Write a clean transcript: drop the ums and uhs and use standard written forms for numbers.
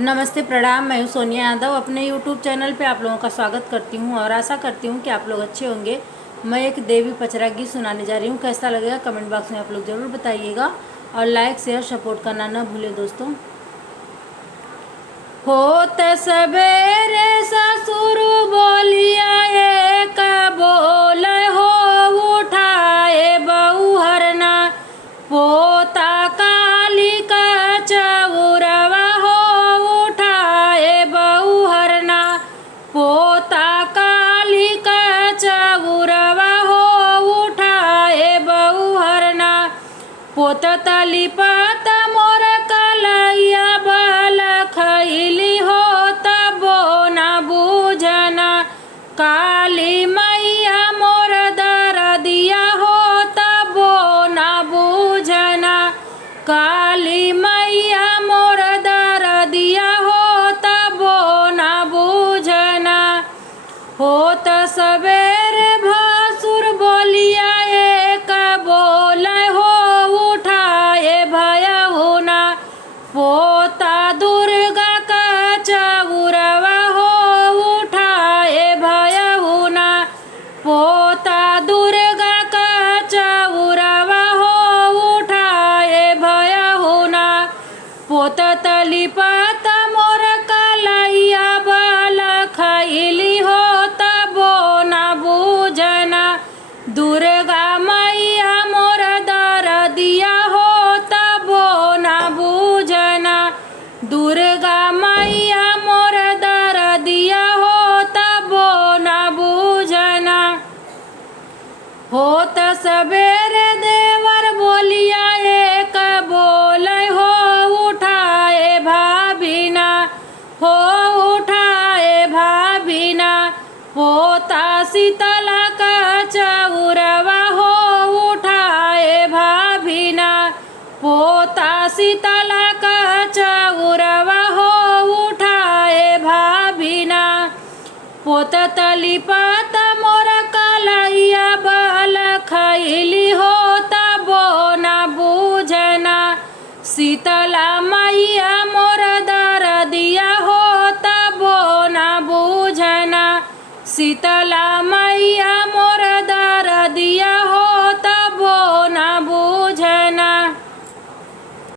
नमस्ते, प्रणाम। मैं हूँ सोनिया यादव। अपने YouTube चैनल पे आप लोगों का स्वागत करती हूँ और आशा करती हूँ कि आप लोग अच्छे होंगे। मैं एक देवी पचरा गीत सुनाने जा रही हूँ। कैसा लगेगा कमेंट बॉक्स में आप लोग ज़रूर बताइएगा और लाइक शेयर सपोर्ट करना ना भूलें दोस्तों। होत सबेरे ससुर बोलिया एक बोल हो उठाए बहू हरना पोता काली का चौरवा हो उठाए बहू हरना पोता काली का चौरवा हो उठाए बहू हरना पोत तली पात मोर कलैया बल खैली हो तबो न बूझना काली मैया मोर दरदिया हो तबो न बूझना काली मैया मोर दरदिया हो तबो न बूझना होत सबेरे भासुर बोलिया एक बोल हो उठाए भयहुना पोता दुर्गा का चौरवा हो उठाए भयहुना पोता दुर्गा का चौरवा हो उठाए भयहुना पोत तली पात मोर कलैया बल खैली हो तबो न बूझना दुर्गा मैया मोर दरदिया हो तबो न बूझना दुर्गा मैया मोर दरदिया हो तबो न बूझना होत सबेरे देवर बोलिया एक बोल हो उठाए भाभिना हो उठाए भाभिना पोता शीतला का चौरवा हो उठाए भाभिना पोता शीतला का चौरवा हो उठाए भाभिना पोत तली पात मोर कलैया बल खैली हो तबो न बूझना शीतला मैया मोर दरदिया हो तबो न बूझना शीतला